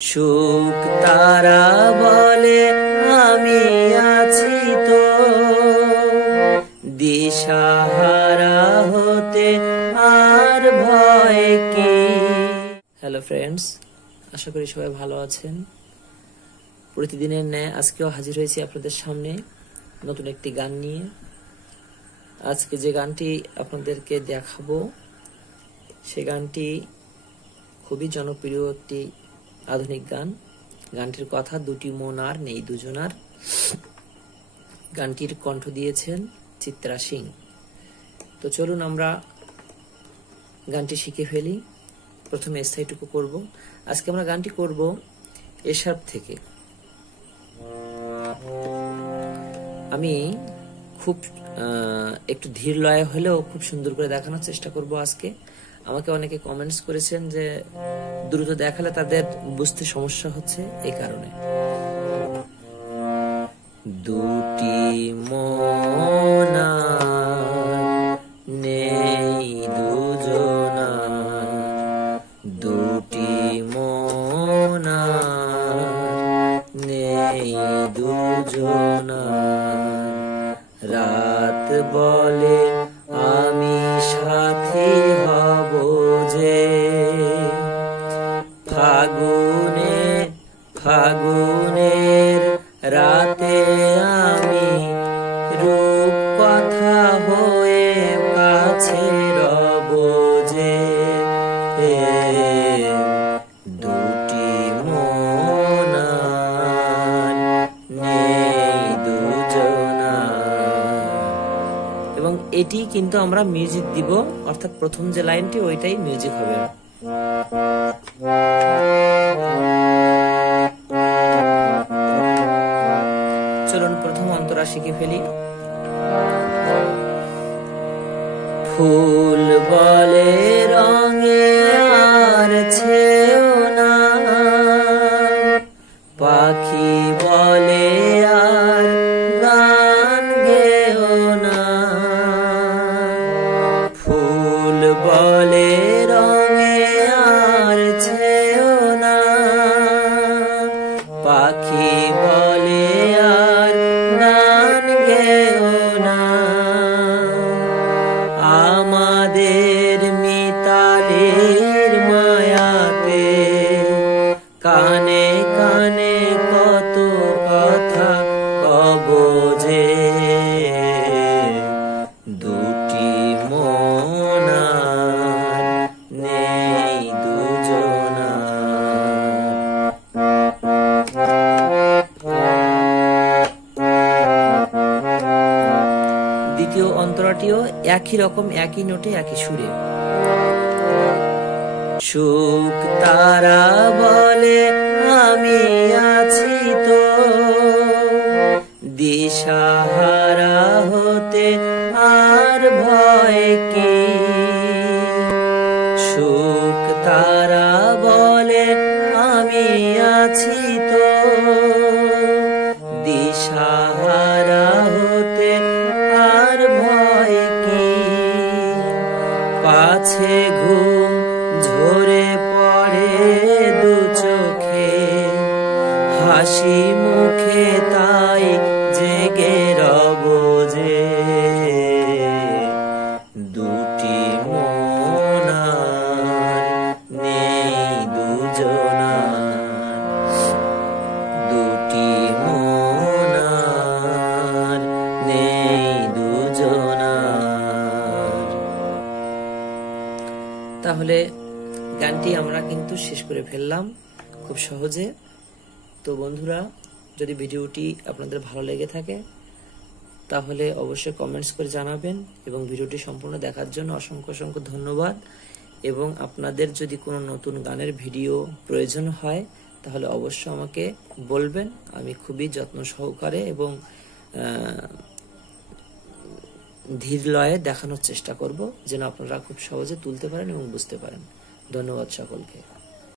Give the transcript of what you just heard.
সুখ তারা বলে আমি আছি তো দিশাহারা হতে আর ভয় কি। হ্যালো ফ্রেন্ডস, আশা করি সবাই ভালো আছেন। প্রতিদিনের ন্যায় আজকেও হাজির হয়েছি আপনাদের সামনে নতুন একটি গান নিয়ে। আজকে যে গানটি আপনাদেরকে দেখাবো সে গানটি খুবই জনপ্রিয় একটি আধুনিক গান। গানটির কথা দুটি মন আর নেই দুজনার। গানটির কণ্ঠ দিয়েছেন চিত্রা সিং। তো চলুন আমরা গানটি শিখে ফেলি। প্রথমে স্থায়ীটুকু করব। আজকে আমরা গানটি করব এশার্প থেকে। আমি খুব একটু ধীর লয়ে হলেও খুব সুন্দর করে দেখানোর চেষ্টা করব আজকে। আমাকে অনেকে কমেন্টস করেছেন যে দ্রুত দেখালে তাদের বুঝতে সমস্যা হচ্ছে, এই কারণে। দুটি মন নেই দুজনার, দুটি মন নেই দুজনার, রাত বলে আমি সাথী হব যে, ফাগুনের রাতে আমি রূপ কথা হয়ে কাছে রব যে, দুটি মন নেই দুজনার। এবং এটি কিন্তু আমরা মিউজিক দিব, অর্থাৎ প্রথম যে লাইনটি ওইটাই মিউজিক হবে। চলুন প্রথম অন্তরা শিখে ফেলি। ফুল বলে রঙে আর ছেও না, পাখি বলে আর গান গেও না, ফুল বলে রঙে আর ছেও না, পাখি বলে আর গান গেও না, আমাদের মিতালির মায়াতে কানে কানে কত কথা কব যে, দুটি মন নেই দুজনার। দ্বিতীয় অন্তরাটিও একই রকম, একই নোটে একই সুরে। সুখ তারা বলে আমি আছি তো দিশাহারা হতে আর ভয় কি। সুখ তারা বলে আমি আছি তো দিশাহারা হতে আর ভয় কি। পাছে ঘুম ঝরে পড়ে দু চোখে, হাসি মুখে তাই জেগে রব যে, দুটি মন নেই দুজনার, দুটি মন নেই দুজনার। তাহলে গানটি আমরা কিন্তু শেষ করে ফেললাম খুব সহজে। তো বন্ধুরা, যদি ভিডিওটি আপনাদের ভালো লেগে থাকে তাহলে অবশ্যই কমেন্টস করে জানাবেন, এবং ভিডিওটি সম্পূর্ণ দেখার জন্য অসংখ্য অসংখ্য ধন্যবাদ। এবং আপনাদের যদি কোনো নতুন গানের ভিডিও প্রয়োজন হয় তাহলে অবশ্যই আমাকে বলবেন। আমি খুবই যত্ন সহকারে এবং ধীর লয়ে দেখানোর চেষ্টা করব, যেন আপনারা খুব সহজে তুলতে পারেন এবং বুঝতে পারেন। ধন্যবাদ সকলকে।